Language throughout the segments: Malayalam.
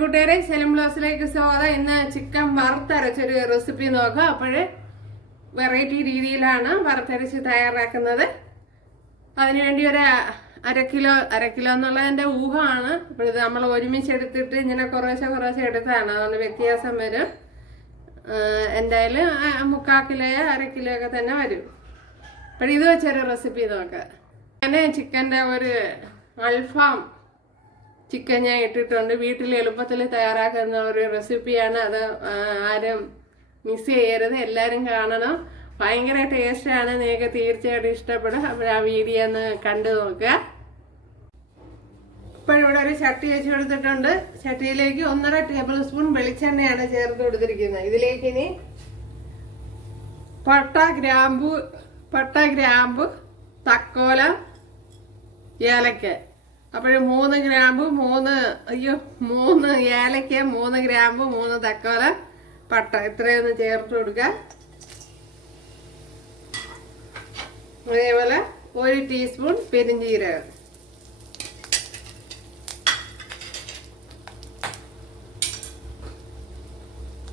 കൂട്ടുകാരെ സെലം ബ്ലോസിലേക്ക് സ്വാഗതം. ഇന്ന് ചിക്കൻ വറുത്തരച്ചൊരു റെസിപ്പി നോക്കാം. അപ്പോഴ് വെറൈറ്റി രീതിയിലാണ് വറുത്തരച്ച് തയ്യാറാക്കുന്നത്. അതിനുവേണ്ടി ഒരു അര കിലോ അര കിലോ എന്നുള്ളതിന്റെ ഊഹമാണ്. അപ്പോൾ ഇത് നമ്മൾ ഒരുമിച്ച് എടുത്തിട്ട് ഇങ്ങനെ കുറേശ്ശെ കുറേശ്ശെ എടുത്തതാണ്. അതുകൊണ്ട് വ്യത്യാസം വരും. എന്തായാലും മുക്കാൽ കിലോയോ അര കിലോ ഒക്കെ തന്നെ വരും. അപ്പോൾ ഇത് വെച്ചൊരു റെസിപ്പി നോക്കാം. ഞാൻ ചിക്കന്റെ ഒരു അൽഫാം ചിക്കൻ ഞാൻ ഇട്ടിട്ടുണ്ട്. വീട്ടിൽ എളുപ്പത്തിൽ തയ്യാറാക്കുന്ന ഒരു റെസിപ്പിയാണ്. അത് ആരും മിസ് ചെയ്യരുത്. എല്ലാവരും കാണണം. ഭയങ്കര ടേസ്റ്റാണ് നിങ്ങൾക്ക് തീർച്ചയായിട്ടും ഇഷ്ടപ്പെടും. അപ്പോൾ ആ വീഡിയോ ഒന്ന് കണ്ടു നോക്കുക. ഇപ്പോഴിവിടെ ഒരു ചട്ടി വെച്ച് കൊടുത്തിട്ടുണ്ട്. ചട്ടിയിലേക്ക് ഒന്നര ടേബിൾ സ്പൂൺ വെളിച്ചെണ്ണയാണ് ചേർത്ത് കൊടുത്തിരിക്കുന്നത്. ഇതിലേക്ക് ഇനി പട്ട ഗ്രാമ്പു പട്ട ഗ്രാമ്പു തക്കോല ഏലക്ക. അപ്പോൾ മൂന്ന് ഗ്രാമ്പ് മൂന്ന് അയ്യോ മൂന്ന് ഏലക്ക മൂന്ന് ഗ്രാമ്പ് മൂന്ന് തക്കോല പട്ട. ഇത്രയൊന്ന് ചേർത്ത് കൊടുക്കുക. അതേപോലെ ഒരു ടീസ്പൂൺ പെരിഞ്ജീരകം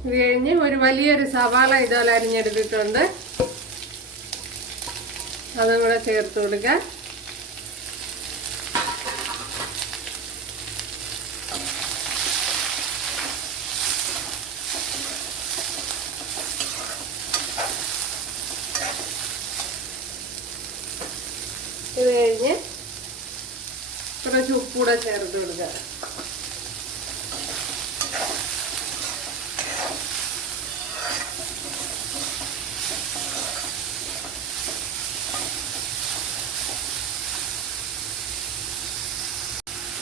ഇത് കഴിഞ്ഞ് ഒരു വലിയൊരു സവാള ഇതുപോലെ അരിഞ്ഞെടുത്തിട്ടുണ്ട്. അതും കൂടെ ചേർത്ത് കൊടുക്കുക. ഇത് കഴിഞ്ഞ് കുറച്ച് ഉപ്പൂടെ ചേർത്ത് കൊടുക്കുക.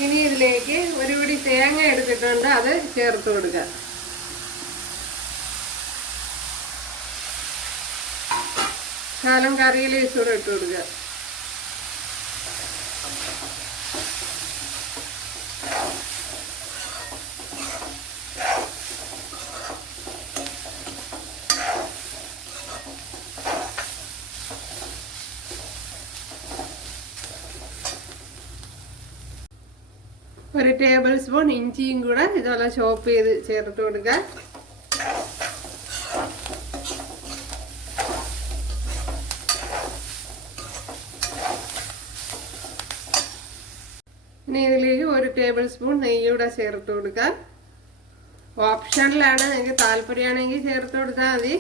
ഇനി ഇതിലേക്ക് ഒരു പിടി തേങ്ങ എടുത്തിട്ടുണ്ട് അത് ചേർത്ത് കൊടുക്കുക. ശാലം കറിയിൽ കൂടെ ഇട്ട് കൊടുക്കുക. ഒരു ടേബിൾ സ്പൂൺ ഇഞ്ചിയും കൂടെ ഇതുപോലെ ചോപ്പ് ചെയ്ത് ചേർത്ത് കൊടുക്കുക. ഇനി ഇതിലേക്ക് ഒരു ടേബിൾ സ്പൂൺ നെയ്യൂടെ ചേർത്ത് കൊടുക്കാം ഓപ്ഷനിലാണ് നിങ്ങൾക്ക് താല്പര്യമാണെങ്കിൽ ചേർത്ത് കൊടുത്താൽ മതി.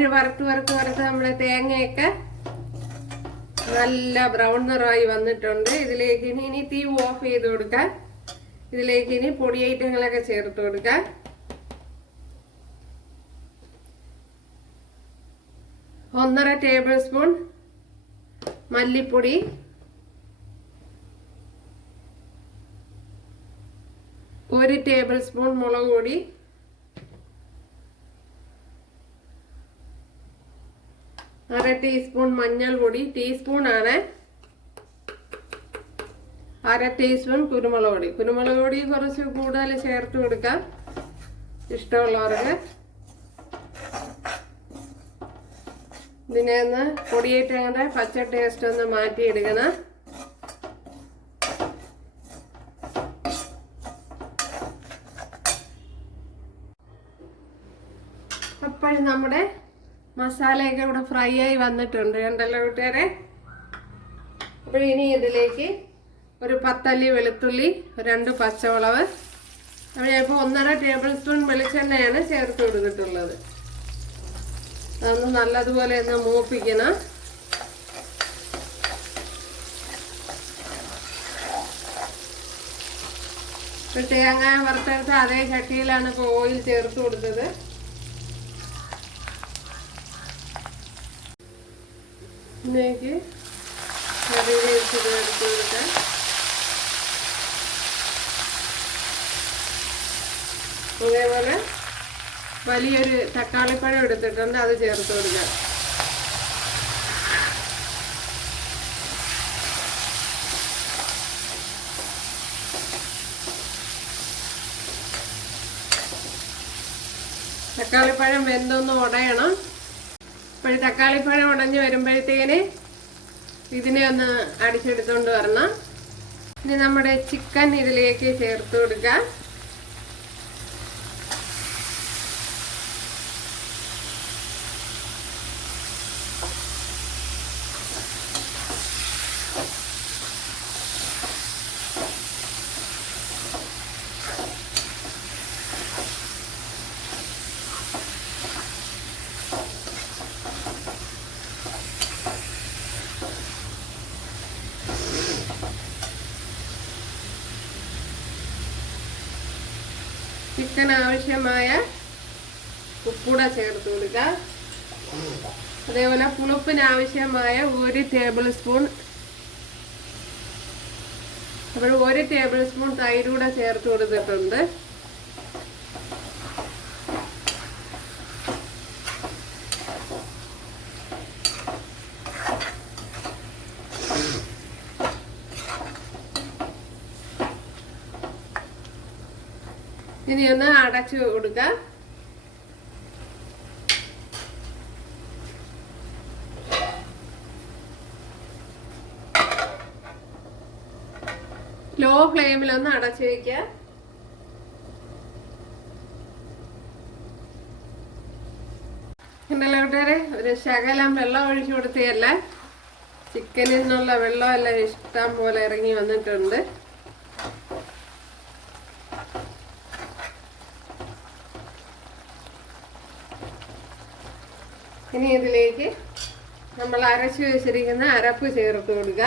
അപ്പോഴും വറുത്ത് വറുത്ത് വറുത്ത് നമ്മുടെ തേങ്ങയൊക്കെ നല്ല ബ്രൗൺ നിറമായി വന്നിട്ടുണ്ട്. ഇതിലേക്ക് ഇനി ഇനി തീ ഓഫ് ചെയ്ത് കൊടുക്കാം. ഇതിലേക്ക് ഇനി പൊടി ഐറ്റങ്ങളൊക്കെ ചേർത്ത് കൊടുക്കാം. ഒന്നര ടേബിൾ സ്പൂൺ മല്ലിപ്പൊടി. ഒരു ടേബിൾ സ്പൂൺ മുളക് പൊടി. അര ടീസ്പൂൺ മഞ്ഞൾപൊടി ടീസ്പൂൺ ആണ് അര ടീസ്പൂൺ കുരുമുളക് പൊടി. കുരുമുളക് പൊടി കുറച്ച് കൂടുതൽ ചേർത്ത് കൊടുക്കാം. ഇഷ്ടമുള്ളവർക്ക്. ഇതിനെ ഒന്ന് പൊടിയേറ്റങ്ങളുടെ പച്ച ടേസ്റ്റ് ഒന്ന് മാറ്റിയെടുക്കണം. അപ്പോഴും നമ്മുടെ മസാലയൊക്കെ ഇവിടെ ഫ്രൈ ആയി വന്നിട്ടുണ്ട്. കണ്ടല്ലോ കൂട്ടുകാരെ? അപ്പോൾ ഇനി ഇതിലേക്ക് ഒരു പത്തല്ലി വെളുത്തുള്ളി രണ്ട് പച്ചമുളക്. അപ്പോൾ ഞാനിപ്പോൾ ഒന്നര ടേബിൾ സ്പൂൺ വെളിച്ചെണ്ണയാണ് ചേർത്ത് കൊടുത്തിട്ടുള്ളത്. അതൊന്ന് നല്ലതുപോലെ ഒന്ന് മൂപ്പിക്കണം. തേങ്ങ വറുത്തെടുത്ത് അതേ ചട്ടിയിലാണ് ഇപ്പോൾ ഓയിൽ ചേർത്ത് കൊടുത്തത്. ഇതിലേക്ക് കറിവേപ്പില എടുത്ത് കൊടുക്കാം. വലിയൊരു തക്കാളിപ്പഴം എടുത്തിട്ടുണ്ട് അത് ചേർത്ത് കൊടുക്കാം. തക്കാളിപ്പഴം വെന്തൊന്ന് ഉടയണം. അപ്പോൾ തക്കാളിപ്പഴം ഉടഞ്ഞ് വരുമ്പോഴത്തേന് ഇതിനെ ഒന്ന് അടിച്ചെടുത്തുകൊണ്ട് വരണം. ഇനി നമ്മുടെ ചിക്കൻ ഇതിലേക്ക് ചേർത്ത് കൊടുക്കാം. ചിക്കൻ ആവശ്യമായ ഉപ്പൂട ചേർത്ത് കൊടുക്കുക അതേപോലെ പുളിപ്പിന് ആവശ്യമായ ഒരു ടേബിൾ സ്പൂൺ അപ്പോൾ ഒരു ടേബിൾ സ്പൂൺ തൈരൂടെ ചേർത്ത് കൊടുത്തിട്ടുണ്ട്. ഇനി ഒന്ന് അടച്ചു കൊടുക്കുക ലോ ഫ്ലെയിമിൽ ഒന്ന് അടച്ചു ഉണ്ടല്ലോ കൂട്ടുകാരെ ഒരു ശകലം വെള്ളം ഒഴിച്ചു കൊടുത്തതല്ല? ചിക്കനിൽ നിന്നുള്ള വെള്ളമെല്ലാം ഇഷ്ടം പോലെ ഇറങ്ങി വന്നിട്ടുണ്ട്. ഇനി ഇതിലേക്ക് നമ്മൾ അരച്ചു വെച്ചിരിക്കുന്ന അരപ്പ് ചേർത്ത് കൊടുക്കുക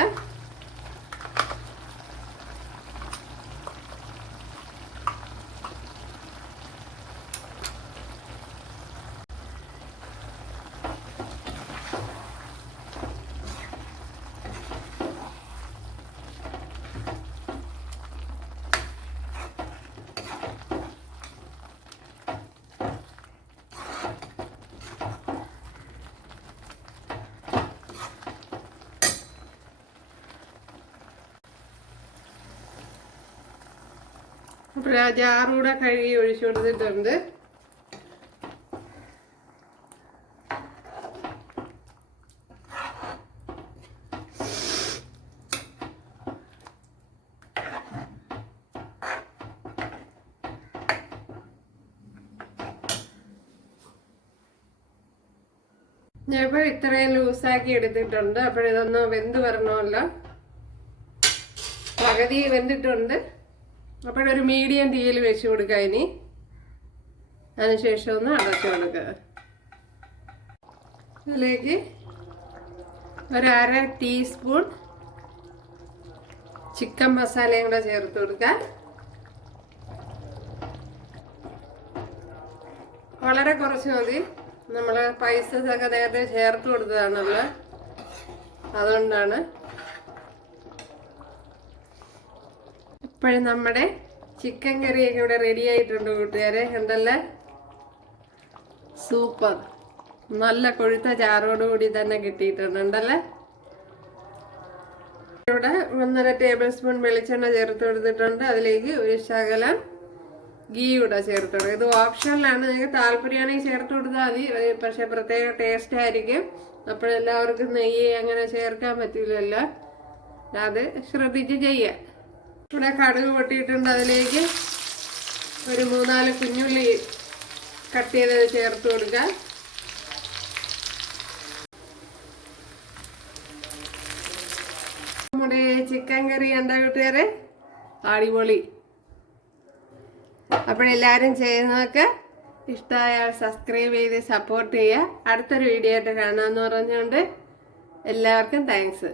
ജാറൂടെ കഴുകി ഒഴിച്ചു കൊടുത്തിട്ടുണ്ട് ഞാനിപ്പോൾ ഇത്രയും ലൂസാക്കി എടുത്തിട്ടുണ്ട്. അപ്പോഴിതൊന്ന് വെന്ത് വരണമല്ലോ. പകുതി വെന്തിട്ടുണ്ട്. അപ്പോഴൊരു മീഡിയം തീയിൽ വെച്ച് കൊടുക്കുക ഇനി. അതിനുശേഷം ഒന്ന് അടച്ചു കൊടുക്കുക. ഇതിലേക്ക് ഒരു അര ടീസ്പൂൺ ചിക്കൻ മസാലയും കൂടെ ചേർത്ത് കൊടുക്കുക. വളരെ കുറച്ച് മതി. നമ്മൾ പൈസ ഒക്കെ നേരത്തെ ചേർത്ത് കൊടുത്തതാണല്ലോ. അതുകൊണ്ടാണ് ഇപ്പോഴും നമ്മുടെ ചിക്കൻ കറിയൊക്കെ ഇവിടെ റെഡി ആയിട്ടുണ്ട് കൂട്ടുകാരെ. ഉണ്ടല്ലേ സൂപ്പർ നല്ല കൊഴുത്ത ചാറോട് കൂടി തന്നെ ഉണ്ടല്ലേ ഇവിടെ ഒന്നര ടേബിൾ സ്പൂൺ വെളിച്ചെണ്ണ ചേർത്ത് കൊടുത്തിട്ടുണ്ട്. അതിലേക്ക് ഒരു ശകലം ഗീ കൂടെ ചേർത്ത് കൊടുക്കുക ഇത് ഓപ്ഷനിലാണ് നിങ്ങൾക്ക് താല്പര്യമാണെങ്കിൽ ചേർത്ത് കൊടുത്താൽ മതി. പക്ഷെ പ്രത്യേക ടേസ്റ്റ് ആയിരിക്കും. അപ്പോഴെല്ലാവർക്കും നെയ്യ് അങ്ങനെ ചേർക്കാൻ പറ്റില്ലല്ലോ. അത് ശ്രദ്ധിച്ച് ചെയ്യുക ഇവിടെ കടുക് പൊട്ടിയിട്ടുണ്ട് അതിലേക്ക് ഒരു മൂന്നാൽ കുഞ്ഞുള്ളി കട്ട് ചെയ്തത് ചേർത്ത് കൊടുക്കുക. നമ്മുടെ ചിക്കൻ കറി എന്താ കൂട്ടുകാരെ? അടിപൊളി. അപ്പോഴെല്ലാവരും ചെയ്യുന്നതൊക്കെ ഇഷ്ടമായാൽ സബ്സ്ക്രൈബ് ചെയ്ത് സപ്പോർട്ട് ചെയ്യുക. അടുത്തൊരു വീഡിയോ ആയിട്ട് കാണാമെന്ന് പറഞ്ഞുകൊണ്ട് എല്ലാവർക്കും താങ്ക്സ്